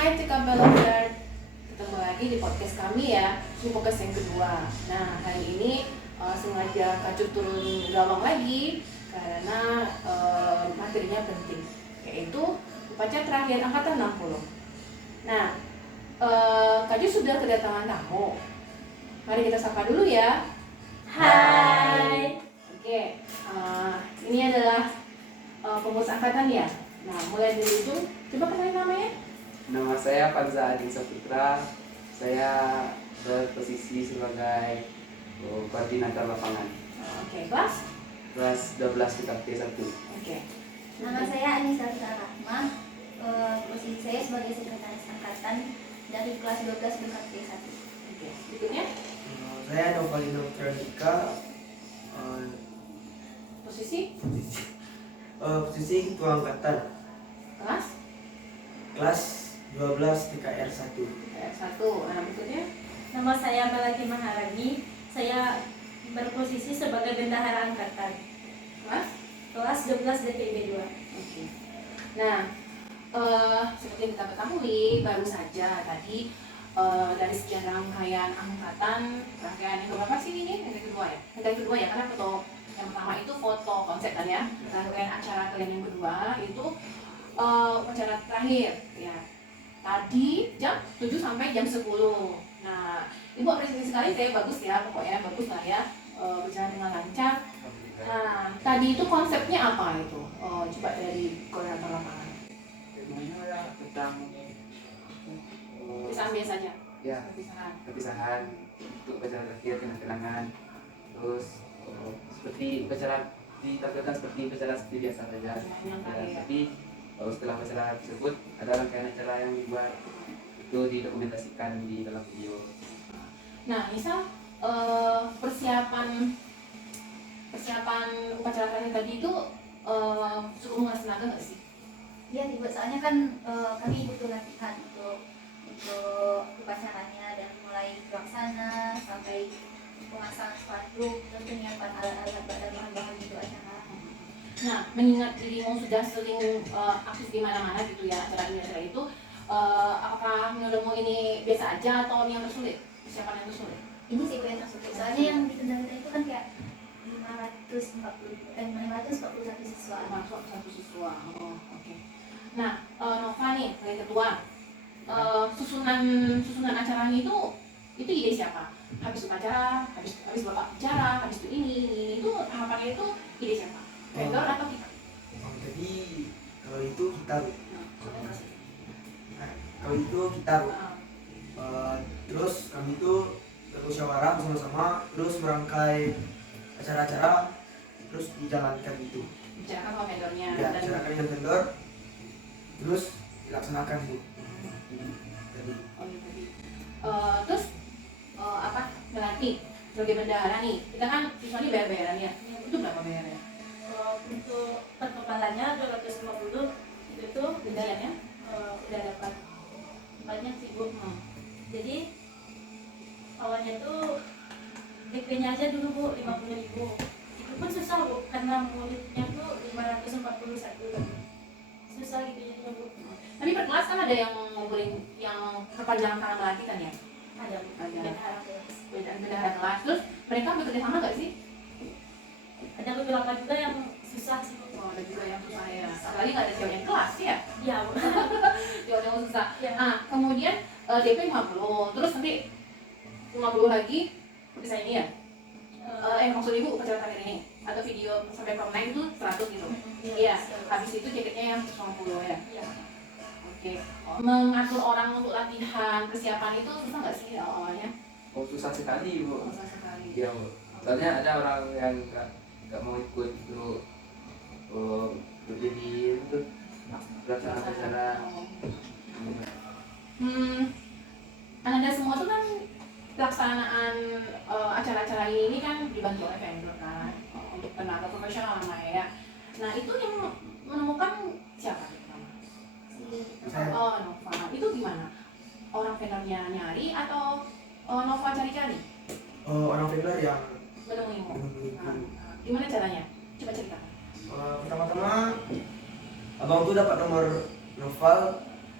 Hai TKB Lover, ketemu lagi di podcast kami ya. Ini podcast yang kedua. Nah, hari ini sengaja Kak turun gawang lagi karena materinya penting, yaitu upacara terakhir angkatan 60. Nah, Kak sudah kedatangan tamu. Mari kita sapa dulu ya. Hai. Oke, ini adalah pengurus angkatan ya. Nah, mulai dari ujung, coba kenalin namanya. Nama saya Panza Adi Saputra. Saya berposisi sebagai koordinator lapangan. Oke, kelas? Kelas 12 PKP 1. Oke. Nama saya Anissa Rahmah. Posisi saya sebagai sekretaris angkatan dari kelas 12 BKP 1. Oke, berikutnya Saya Novalino Veronica, posisi posisi ketua angkatan kelas kelas 12 PKR 1. R1. Nah, berikutnya Nama saya Melati Maharani. Saya berposisi sebagai bendahara angkatan kelas. kelas 12 DPIB 2. Oke. Nah, seperti yang kita ketahui baru saja tadi dari sekian rangkaian angkatan, rangkaian yang berapa sih ini? Yang kedua ya? Yang kedua ya, karena foto yang pertama itu foto konsep kan ya. Rangkaian acara kalian yang kedua itu acara terakhir ya. Tadi jam 7 sampai jam 10. Nah, Ibu apresiasi sekali saya bagus ya, pokoknya bagus lah ya, berjalan dengan lancar. Nah, tadi itu konsepnya apa itu? Coba dari koordinator lapangan. Temanya ya tentang Perpisahan biasa aja. ya Perpisahan. perpisahan untuk upacara terakhir kenang-kenangan. Terus seperti upacara ditampilkan seperti upacara seperti biasa saja. Yang Ya, terakhir. tapi setelah upacara tersebut ada rangkaian acara yang dibuat itu didokumentasikan di dalam video. Nah, misal persiapan upacara terakhir tadi itu cukup menguras tenaga nggak sih? Ya, dibuat soalnya kan kami butuh latihan untuk upacaranya, dan mulai pelaksana sampai pemasangan spanduk, terus penyiapan alat-alat dan bahan-bahan untuk acara. Nah, mengingat dirimu sudah sering aktif di mana-mana gitu ya acara itu, apakah menurutmu ini biasa aja atau yang tersulit? Persiapan yang tersulit? Ini sih yang tersulit, soalnya yang di Kendal itu kan kayak 541 siswa. Masuk satu siswa. Oh, oke. Nah, Nova nih, yang ketua, susunan acaranya itu ide siapa? Habis upacara, habis bapak bicara, habis ini itu tahapannya itu ide siapa? Vendor atau kita? Jadi kalau itu kita, Nah, kalau itu kita, terus kami itu bermusyawarah bersama-sama, terus merangkai acara-acara, terus dijalankan itu. bicarakan sama vendornya Ya, dan bicarakan dengan vendor, terus dilaksanakan bu. Jadi oh iya tadi. Terus apa? Melati sebagai bendahara nih, kita kan siswa ini bayar-bayaran ya. Itu berapa bayarnya? Untuk per kepalanya 250. Itu tuh Gajiannya? udah dapat banyak sih Bu. Jadi awalnya tuh DP-nya aja dulu Bu 50.000. Itu pun susah Bu, karena muridnya tuh 541. Susah gitu jadinya Bu. Tapi per kelas kan ada yang ngumpulin yang perpanjangan tangan Melati kan ya? Ada Bu, Ada. bendahara kelas. Bendahara kelas. Terus mereka bekerja sama nggak sih? Ada beberapa juga yang susah sih Bu. Oh, ada juga yang susah ya. Apalagi nggak ada cewek yang kelas ya. Iya Bu. Cewek yang susah. Iya. Nah, kemudian DP 50. Terus nanti 50 lagi bisa ini ya. Maksud ibu upacara terakhir ini atau video sampai prom night itu 100 gitu. Iya. Habis itu jaketnya yang 150 ya. Iya. Oke. Mengatur orang untuk latihan persiapan itu susah nggak sih awalnya? Oh, susah sekali bu. Susah sekali. Iya bu. Soalnya ada orang yang nggak mau ikut itu berdiri itu pelaksanaan acara. Anda semua tuh kan pelaksanaan acara-acara ini kan dibantu oleh vendor kan untuk tenaga profesional namanya ya. Nah itu yang menemukan siapa? saya Oh Nova. Itu gimana? Orang vendornya nyari atau Nova cari-cari? orang vendor yang Menemuimu? menemui Nah, gimana caranya? Coba ceritakan. pertama-tama abang tuh dapat nomor Noval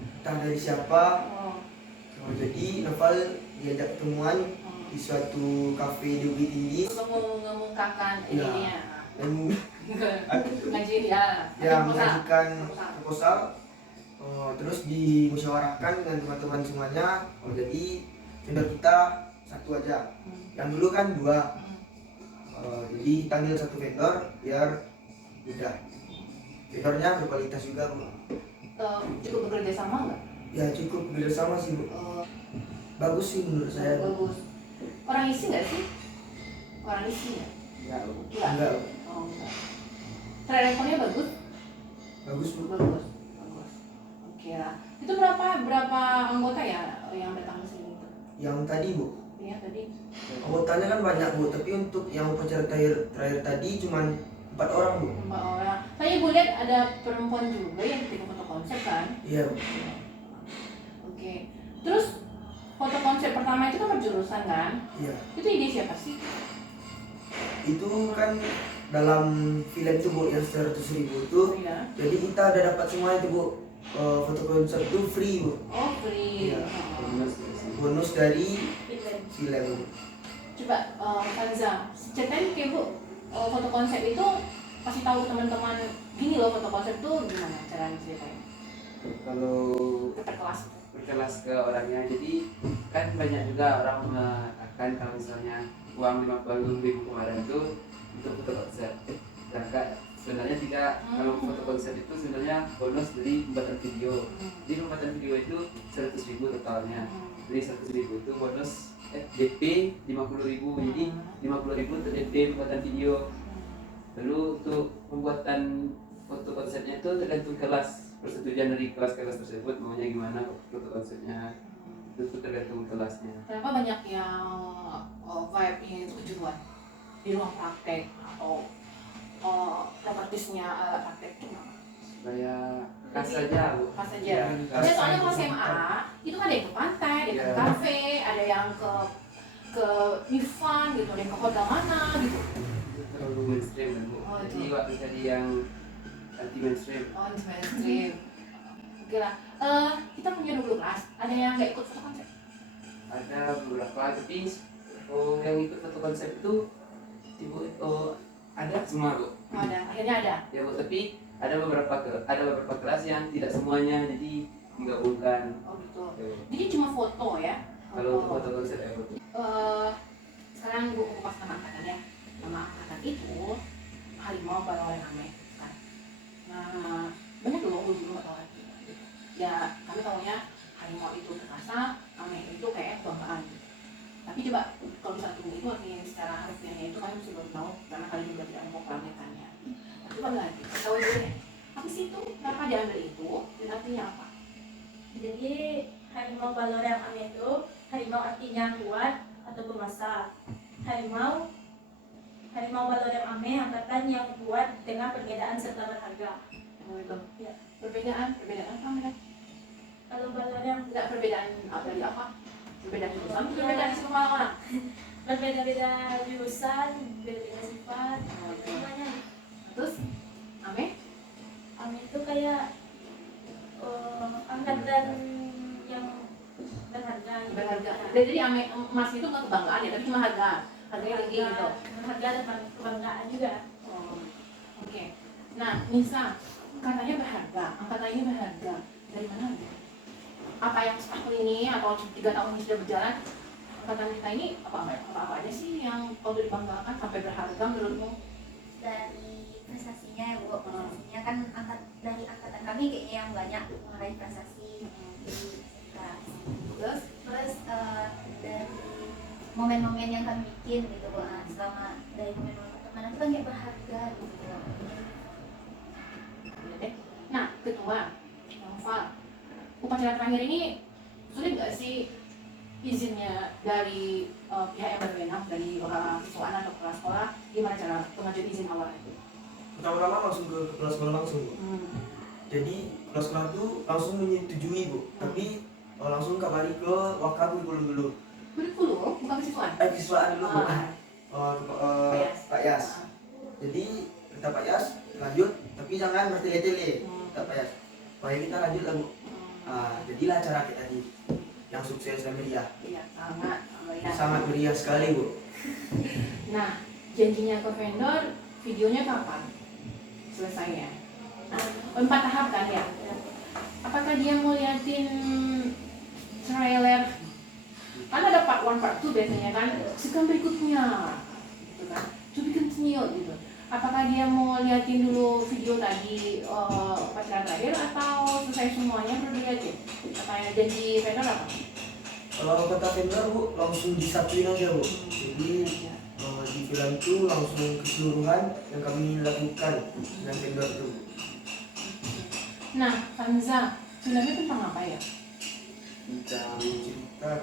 entah dari siapa. Oh. Jadi Noval diajak ketemuan Oh. di suatu kafe di Bukit Tinggi Untuk mengumumkakan Ya. ininya. dan Ngaji ya. ya Proposal. mengajukan Proposal. proposal. Terus dimusyawarahkan dengan teman-teman semuanya. Jadi vendor kita satu aja. Yang dulu kan dua. Jadi panggil satu vendor biar mudah. Vendornya berkualitas juga, Bu. Cukup bekerja sama nggak? Ya cukup bekerjasama sih, Bu. Bagus sih menurut saya. Bagus. Orang isi nggak sih? Orang isi nggak? Enggak, Bu. Nggak. Enggak, Oh, enggak. Track recordnya bagus? bagus, Bu. Bagus. Bagus. Oke lah. Itu berapa anggota ya yang datang ke sini? Yang tadi, Bu. Iya tadi. Anggotanya kan banyak, Bu, tapi untuk yang upacara terakhir tadi cuman 4 orang, Bu. 4 orang. Tadi ibu lihat ada perempuan juga yang bikin foto konsep kan? Iya, Bu. Oke. Terus foto konsep pertama itu kan berjurusan kan? Iya. Itu ide siapa sih? Itu kan dalam film itu, Bu, yang 100.000 itu. Iya. Jadi kita ada dapat semua itu, Bu. Foto konsep itu free, Bu. Oh, free. Iya. Oh. Bonus dari Event. film, Bu. Coba Kanza, ceritain ke Bu, foto konsep itu kasih tahu teman-teman gini loh foto konsep itu gimana cara ceritain? Kalau Kelas. berkelas ke orangnya, jadi kan banyak juga orang mengatakan kalau misalnya uang 50.000 kemarin itu untuk foto konsep. Sedangkan sebenarnya tidak, kalau foto konsep itu sebenarnya bonus dari pembuatan video. Jadi pembuatan video itu 100.000 totalnya. Jadi 100.000 itu bonus DP 50.000. Jadi 50.000 untuk DP pembuatan video. Lalu untuk pembuatan foto konsepnya itu tergantung kelas, persetujuan dari kelas-kelas tersebut maunya gimana foto konsepnya. Itu tergantung kelasnya. Kenapa banyak yang vibe-nya itu kejuruan di ruang praktek atau propertisnya praktek gimana? Supaya khas saja, Bu. Pas aja. Ya, khas. Ya, soalnya kalau SMA itu kan ada yang ke pantai, ada yang ke Iya. kafe, ada yang ke Ivan gitu, ada yang ke hotel mana gitu. Itu terlalu mainstream kan, Bu. Oh, Jadi itu. waktu jadi yang anti mainstream. Oh, di mainstream. Oke lah. Kita punya 20 kelas. Ada yang nggak ikut foto konsep? Ada beberapa, tapi yang ikut foto konsep itu ada semua, Bu. Oh, ada. Akhirnya ada. Ya, Bu, tapi ada beberapa kelas yang tidak semuanya, jadi digabungkan. Oh gitu. Ya, Bu. Jadi cuma foto ya. Kalau untuk foto konsep ya, Bu. Sekarang gue kupas nama angkatan ya. Nama angkatan itu Harimau Balawai Ame kan. Nah, banyak loh gue juga nggak tahu lagi. Ya, kami tahunya harimau itu perkasa, Ame itu kayak kebanggaan. Tapi coba kalau misalnya tunggu itu artinya secara harfiahnya itu kami mesti belum tahu karena kalian juga tidak memproklamirkannya. Tapi coba lagi, tahu dulu deh. Apa sih itu? Kenapa diambil itu? Dan artinya apa? Jadi harimau balorang ame itu harimau artinya kuat atau bermasa. Harimau balorang ame angkatan yang kuat dengan perbedaan serta berharga. Oh itu. Ya. Perbedaan apa mereka? Kalau balorang Enggak perbedaan dari apa? Perbedaan jurusan, perbedaan semua orang. berbeda-beda jurusan, berbeda sifat, semuanya. Terus, Ame? Ame itu kayak angkatan yang berharga. Berharga. Jadi Ame emas itu nggak kebanggaan ya, tapi cuma harga. Harganya tinggi gitu. Berharga dan kebanggaan juga. Oh, oke. Nah, Nisa, katanya berharga, angkatannya berharga. Dari mana? Apa yang setahun ini atau 3 tahun ini sudah berjalan? Angkatan kita ini apa aja sih yang patut dibanggakan sampai berharga menurutmu? Dari prestasinya ya, Bu. Prestasinya kan dari angkatan kami kayaknya yang banyak meraih prestasi di kelas. Terus, Terus dari momen-momen yang kami bikin gitu, Bu. Selama dari momen-momen pertemanan itu kan kayak berharga gitu. ya deh. Nah, ketua, Noval, upacara terakhir ini sulit nggak sih izinnya dari pihak yang berwenang dari siswaan atau kepala sekolah? Gimana cara pengajuan izin awal itu? Pertama-tama langsung ke kepala sekolah langsung, Bu. Jadi kepala sekolah itu langsung menyetujui, Bu. Tapi langsung kabari ke Wakabul dulu. Kurikulum, bukan kesiswaan? Siswaan dulu, Bu. Pak Yas. Pak Yas. Jadi kata Pak Yas lanjut, tapi jangan bertele-tele. Kata Pak Yas. Supaya kita lanjut lah, Bu. jadilah acara kita tadi yang sukses dan meriah. Iya, sangat meriah. Sangat meriah sekali Bu. Nah, janjinya ke vendor, videonya kapan selesainya? Nah, 4 tahap kan ya? Apakah dia mau liatin trailer? Kan ada part 1, part 2 biasanya kan, sekarang berikutnya gitu kan, to be continued gitu. Apakah dia mau liatin dulu video tadi pacaran terakhir atau selesai semuanya baru diliatin? Kayak janji vendor apa? Kalau kata vendor Bu, langsung disatuin aja Bu. Jadi di film itu langsung keseluruhan yang kami lakukan dengan vendor itu. Nah, Kanza, filmnya tentang apa ya? Tentang Cerita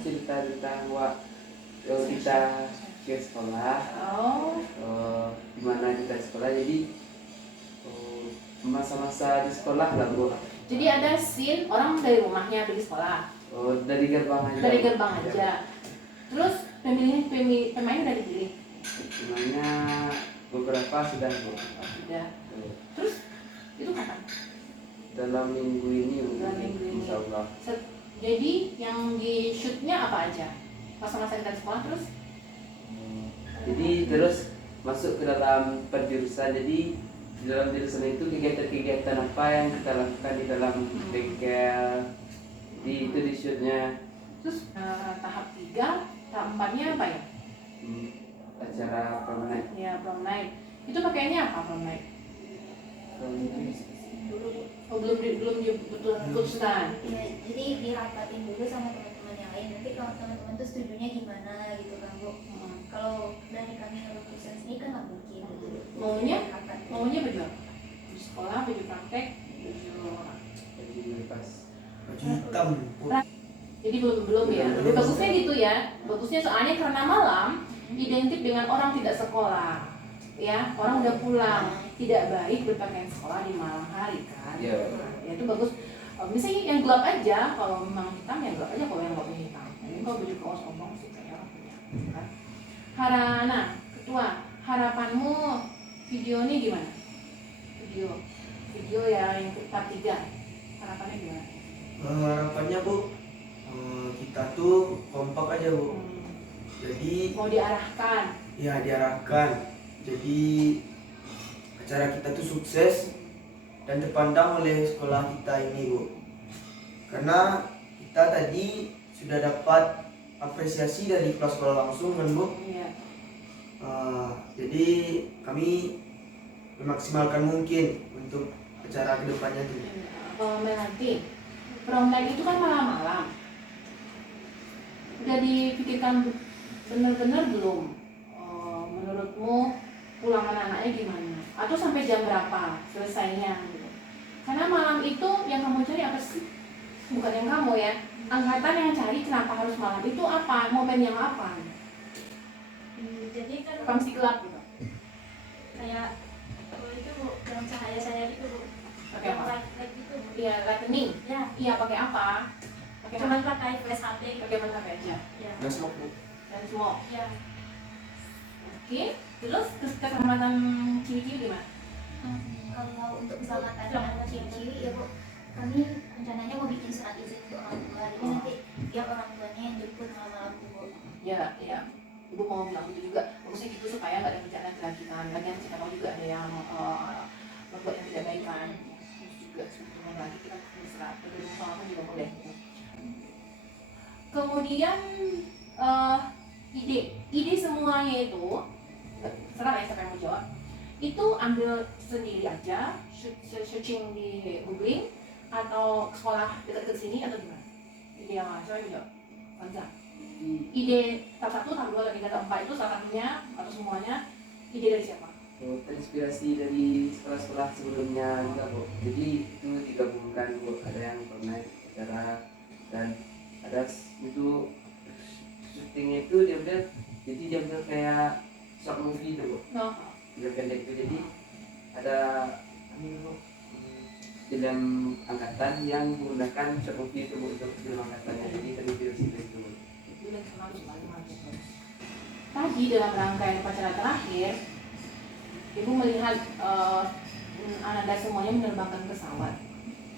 cerita tentang kita ke sekolah, gimana kita sekolah, jadi masa-masa di sekolah lah Bu. Jadi ada scene orang dari rumahnya pergi sekolah, Dari gerbang aja. dari gerbang aja. Terus pemain udah dipilih. Sebenarnya beberapa sudah Bu. Sudah. Terus itu kapan? Dalam minggu ini Dalam minggu ini. Insya Allah. Jadi yang di shootnya apa aja? Masa-masa kita di sekolah terus? Jadi terus masuk ke dalam penjurusan. Jadi di dalam jurusan itu kegiatan-kegiatan apa yang kita lakukan di dalam bengkel. Jadi itu di shootnya. Terus tahap 3, tahap 4-nya apa ya? Acara prom night. Ya, prom night. Itu pakaiannya apa prom night? Oh, belum diputuskan. Ya, jadi dirapatin dulu sama teman-teman yang lain. Nanti kalau teman-teman tuh setujunya gimana gitu kan Bu. Kalau dari kami keputusan sini kan nggak mungkin gitu. Maunya? Rapat. Maunya baju apa? Baju sekolah, baju praktek, baju Jadi lepas. Baju hitam Bu. jadi belum ya. Belum. Bagusnya gitu ya. Bagusnya soalnya karena malam identik dengan orang tidak sekolah. Ya, orang udah pulang. Tidak baik berpakaian sekolah di malam hari kan. Iya. Ya itu bagus. Misalnya yang gelap aja, kalau memang hitam yang gelap aja, kalau yang nggak punya hitam. Ini kalau baju kaos ompong sih kayak orang punya. Kan? Harana, ketua, harapanmu video ini gimana? Video ya yang part 3. Harapannya gimana? Harapannya Bu, kita tuh kompak aja Bu. Jadi Mau diarahkan. ya diarahkan. Jadi acara kita tuh sukses dan terpandang oleh sekolah kita ini Bu. Karena kita tadi sudah dapat apresiasi dari kepala sekolah langsung kan Bu. Iya. Jadi kami memaksimalkan mungkin untuk acara kedepannya tuh. Melati, prom night itu kan malam-malam. Udah dipikirkan benar-benar belum? Menurutmu pulang anak-anaknya gimana? Atau sampai jam berapa selesainya? Gitu. Karena malam itu yang kamu cari apa sih? Bukan yang kamu ya. Angkatan yang cari kenapa harus malam itu apa? Momen yang apa? Jadi kan Apa mesti gelap gitu? kayak itu Bu, dalam cahaya saya gitu Bu. Pakai Yang apa? light gitu Bu. Iya, lightning. Ya, Iya, pakai apa? Pakai cuman apa? pakai flash HP gitu. Pakai mana aja? Ya. Dan smoke Bu. Dan semua. Ya. Oke. Terus keselamatan ciwi-ciwi gimana? Kalau untuk keselamatan ciwi-ciwi ya Bu, kami rencananya mau bikin surat izin untuk orang tua. Jadi nanti biar orang tuanya yang jemput malam-malam tuh Bu. Ya, ya. Ibu mau bilang gitu juga. Bagusnya gitu supaya nggak ada kerjaan lagi-lanjutan. Lagian kita tahu juga ada yang berbuat yang tidak baik kan. Terus juga sebetulnya lagi kita bisa berdua sama juga boleh. Kemudian ide semuanya itu serah ya siapa yang mau jawab. Itu ambil sendiri aja, searching di googling atau sekolah dekat-dekat sini atau gimana? Ide yang mana? Siapa yang jawab? Kanza. Ide tahap 1, tahap 2, tahap 3, tahap 4 itu salah satunya atau semuanya ide dari siapa? Terinspirasi dari sekolah-sekolah sebelumnya juga Bu. Jadi itu digabungkan Bu. Ada yang pernah acara dan ada itu syutingnya itu diambil, jadi diambil kayak short movie itu Bu. No. Film pendek itu, jadi ada film angkatan yang menggunakan short movie itu Bu, untuk film angkatannya. Jadi terinspirasi dari itu. Tadi dalam rangkaian upacara terakhir, Ibu melihat Ananda semuanya menerbangkan pesawat.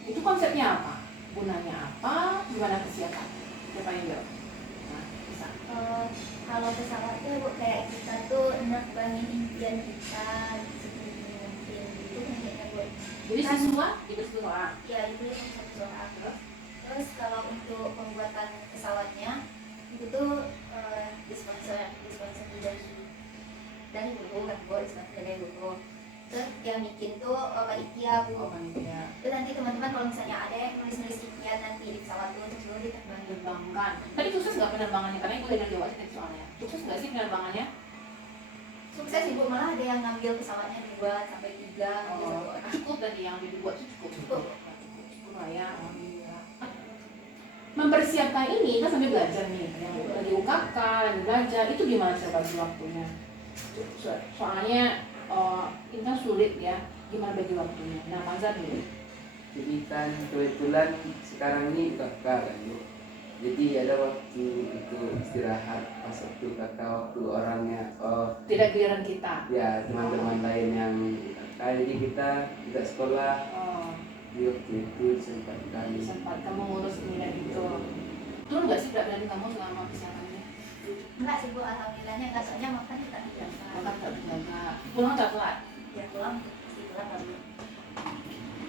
Itu kan konsepnya apa? Gunanya apa? Gimana persiapan? Siapa yang jawab? Nah, bisa. Kalau pesawat tuh Bu, kayak kita tuh nerbangin impian kita setinggi mungkin gitu kayaknya Bu. Jadi Kan- siswa diberi semua. Ya itu yang satu orang. Terus kalau untuk pembuatan pesawatnya itu tuh disponsor dari Google kan Bu, disponsor dari Google. Terus yang bikin tuh panitia Bu. Oh, panitia. Terus nanti teman-teman kalau misalnya ada yang nulis-nulis impian nanti di pesawat tuh terus baru diterbangin. Penerbangan. Tadi sukses nggak penerbangannya? Karena ibu dengar Jawa tadi soalnya. Sukses nggak sih penerbangannya? Sukses Ibu, malah ada yang ngambil pesawatnya 2 sampai 3 ngambil Oh, 1 orang. cukup tadi yang dibuat tuh cukup. Cukup. Cukup lah ya. Alhamdulillah. Mempersiapkan ini kan sambil belajar nih, yang lagi UKK, lagi belajar, itu gimana cara bagi waktunya? Soalnya ini kan sulit ya, gimana bagi waktunya? Nah, Mazhar dulu. Jadi kan kebetulan sekarang ini kakak kan Bu. Jadi ada waktu untuk istirahat pas waktu kakak, waktu orangnya Tidak giliran kita. ya teman-teman lain yang kakak, jadi kita tidak sekolah Oh, di waktu itu disempatkan. sempat kamu ngurus ini dan itu. Turun nggak sih berat badan kamu selama persiapan ini? Enggak sih Bu, alhamdulillahnya enggak, soalnya makan kita tidak Makan tak terjaga. Pulang tak telat. ya pulang pasti pulang baru.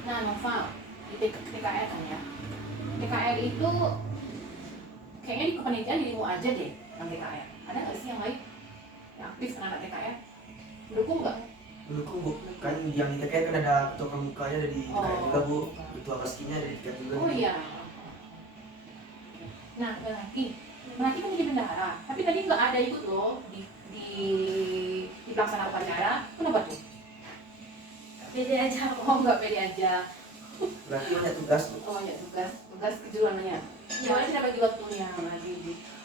Nah, Nova, di TKR kan ya. TKR itu kayaknya di kepanitiaan dirimu aja deh yang TKR. Ada nggak sih yang lain yang aktif anak TKR? Mendukung nggak? Mendukung Bu, kan yang kita kan ada ketua pramukanya dari Oh. TKR juga Bu, ketua paskinya dari TKR juga. Oh iya. Nah, Melati kan jadi bendahara, tapi tadi nggak ada ikut loh di pelaksanaan upacara. Kenapa tuh? Beda aja Bu. Oh, nggak pede aja. Berarti banyak tugas Bu. Oh ya, tugas kejuruannya. Gimana cara bagi waktunya lagi?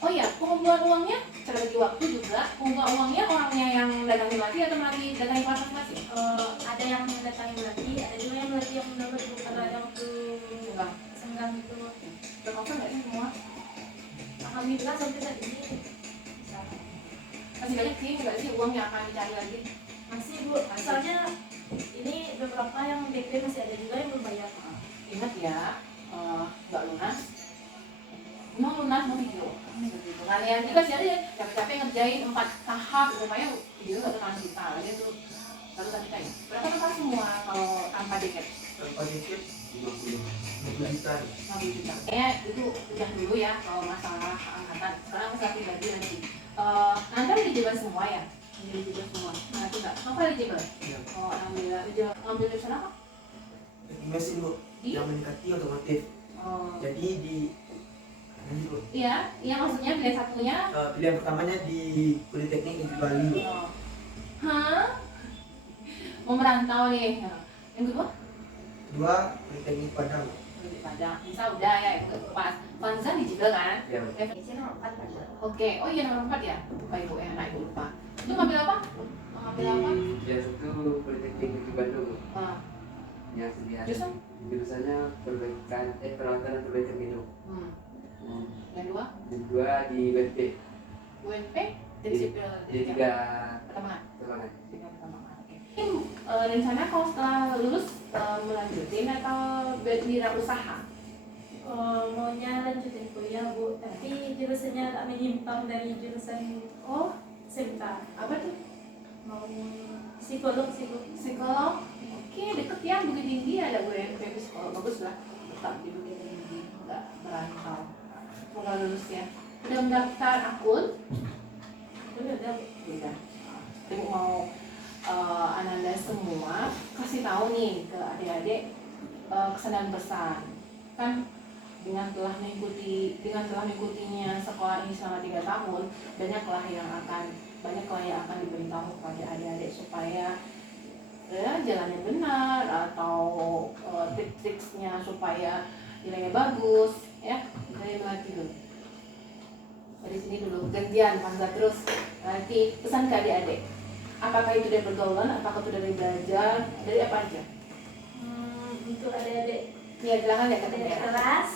Oh iya, pengumpulan uangnya cara bagi waktu juga. Pengumpulan uangnya orangnya yang datangi Melati atau Melati datangi kelas masing-masing? Ada yang mendatangi Melati, ada juga yang Melati yang mendapat Bu, karena ada waktu Enggak. senggang itu. Tercover nggak sih semua? Alhamdulillah sampai saat ini bisa. Masih banyak sih, nggak sih uang yang akan dicari lagi? Masih Bu, soalnya ini beberapa yang DP masih ada juga yang belum bayar. Ingat ya, nggak lunas. Mau lunas mau video. Kalian juga sih ada capek-capek ngerjain 4 tahap, rupanya video nggak terlalu kita. Dia tuh satu kita ya. Berapa total semua kalau tanpa deket? Tanpa dikit 50. 50 juta. 50 juta. Itu udah dulu ya kalau masalah angkatan. Sekarang masalah pribadi nanti. Nanti ada di Jabar semua ya? Di Jabar semua. Nah, itu enggak. Apa di Jabar? Iya. Oh, alhamdulillah. Ngambil jurusan apa? Teknik mesin Bu, Di? yang mendekati otomotif. Oh, Jadi di ini Bu, iya, maksudnya pilihan satunya. pilihan pertamanya di Politeknik Negeri Bali. Oh. Hah? Mau merantau nih. Nah, yang kedua? Kedua Politeknik Padang. Di Padang. Bisa udah ya, itu pas. Fanza di Jabar kan? Ya Bu. Biasanya nomor 4 kan Bu. Oke. Oh iya, nomor 4 ya? Lupa ibu ya, anak ibu lupa. Itu ngambil apa? Ngambil apa? Di yang satu Politeknik Negeri Bandung Bu. Ah, Yang sediaan. jurusan? Jurusannya perawatan dan perbaikan minum. Hmm. Yang dua? Yang kedua di BNP. UNP? Di Sipil. tiga Pertama. pertemanan. Ini rencana kalau setelah lulus melanjutin atau wirausaha? Maunya lanjutin kuliah Bu, tapi jurusannya tak menyimpang dari jurusan Oh, SMK. apa tuh? Mau psikolog sih Bu. Psikolog? Oke, deket ya, Bukit Tinggi ada UNP psikolog, bagus lah. Tetap di Bukit Tinggi, nggak merantau. Semoga lulus ya. Udah mendaftar akun? Udah Bu. Udah. Ibu mau Ananda semua kasih tahu nih ke adik-adik kesan dan pesan. Kan dengan telah mengikutinya sekolah ini selama 3 tahun, banyaklah yang akan diberitahu kepada adik-adik supaya ya jalan yang benar atau trik-triknya supaya nilainya bagus ya. Dari Melati dulu. Dari sini dulu, gantian Panza terus. Nanti pesan ke adik-adik. Apakah itu dari pergaulan, apakah itu dari belajar, dari apa aja? Untuk adik-adik Ya, silakan ya adik kelas,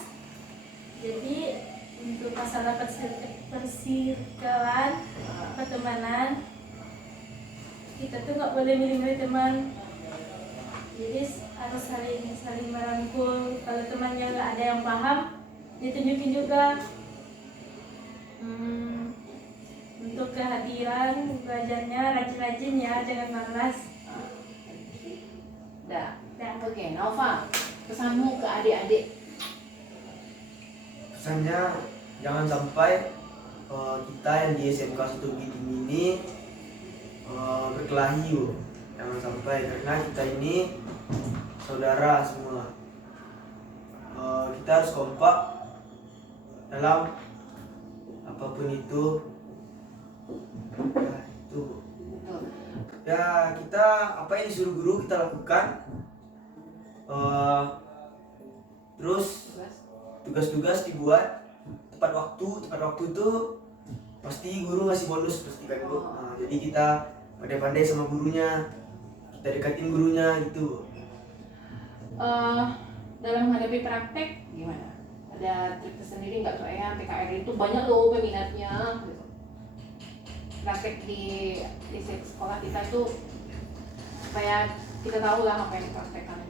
jadi untuk masalah persirkelan pertemanan, kita tuh nggak boleh milih-milih teman, jadi harus saling merangkul. Kalau teman ada yang paham ditunjukin juga. Untuk kehadiran belajarnya rajin-rajin ya, jangan malas. Dah. Dan Oke, Nova, pesanmu ke adik-adik. Pesannya jangan sampai kita yang di SMK Sutogi ini berkelahi Bu. Jangan sampai, karena kita ini saudara semua. Kita harus kompak dalam apapun itu. Ya, itu Bu. Betul. Ya, kita apa yang disuruh guru kita lakukan. Terus Tugas. tugas-tugas dibuat tepat waktu itu pasti guru ngasih bonus pasti kan Bu. Nah, jadi kita pandai-pandai sama gurunya, kita dekatin gurunya gitu. Dalam menghadapi praktek gimana? Ada trik tersendiri nggak soalnya PKR itu banyak loh peminatnya gitu. Praktek di sekolah kita tuh supaya kita tahu lah apa yang dipraktekkan.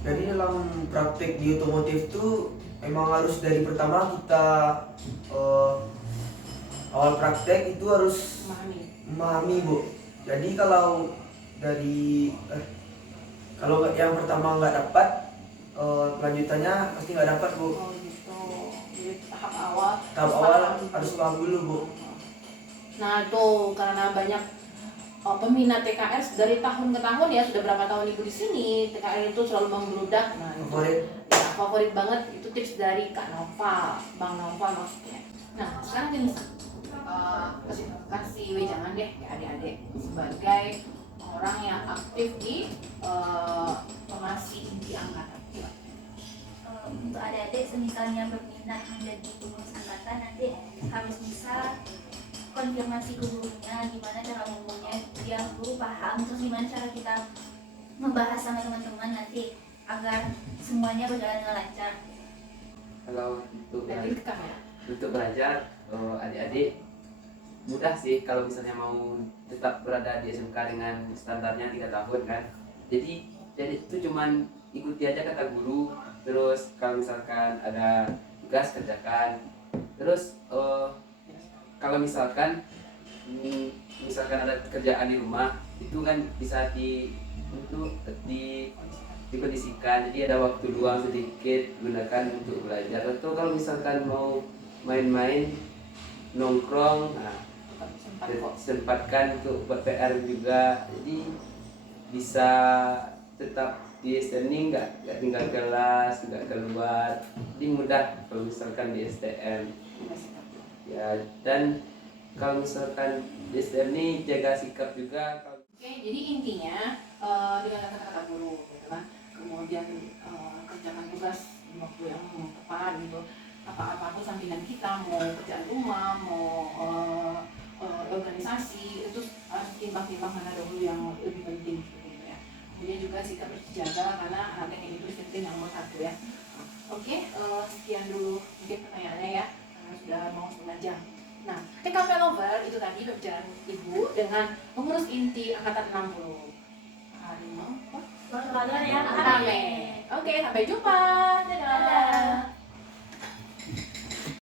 Jadi dalam praktek di otomotif tuh emang harus dari pertama kita awal praktek itu harus memahami Bu. Jadi kalau dari kalau yang pertama nggak dapat, kelanjutannya pasti nggak dapat Bu. Oh gitu. Jadi tahap awal. Tahap awal harus paham dulu Bu. Nah tuh karena banyak peminat TKR dari tahun ke tahun ya, sudah berapa tahun ibu di sini TKR itu selalu membludak. Nah itu Favorit. ya, favorit banget itu tips dari Kak Nova, Bang Nova maksudnya. Nah sekarang gini, kasih wejangan deh ya adik-adik sebagai orang yang aktif di formasi inti angkatan. Untuk adik-adik semisalnya berminat menjadi pengurus angkatan, nanti harus bisa konfirmasi ke gurunya gimana cara ngomongnya biar guru paham, terus gimana cara kita membahas sama teman-teman nanti agar semuanya berjalan dengan lancar. Kalau untuk Jadi rekam ya. untuk belajar adik-adik mudah sih kalau misalnya mau tetap berada di SMK dengan standarnya 3 tahun kan. Jadi itu cuman ikuti aja kata guru, terus kalau misalkan ada tugas kerjakan, terus kalau misalkan ada kerjaan di rumah itu kan bisa dikondisikan, jadi ada waktu luang sedikit gunakan untuk belajar. Atau kalau misalkan mau main-main nongkrong, nah, sempatkan untuk buat PR juga, jadi bisa tetap di STM, nggak tinggal kelas, nggak keluar, jadi mudah kalau misalkan di STM ya. Dan kalau misalkan di STM ini jaga sikap juga. Oke, jadi intinya dengan kata-kata guru, gitu kan. Kemudian kerjakan tugas di waktu yang tepat gitu. Apa-apa tuh sampingan kita, mau kerjaan rumah, mau organisasi, itu harus timbang-timbang mana dahulu yang lebih penting gitu ya. Kemudian juga sikap harus dijaga karena yang itu penting yang nomor 1 ya. Oke, sekian dulu mungkin pertanyaannya ya, karena sudah mau setengah jam. Nah, TKP Lover itu tadi pembicaraan Ibu dengan pengurus inti angkatan 60. Harimau, Selamat ya. Amin. Oke, sampai jumpa. Dadah. Dadah.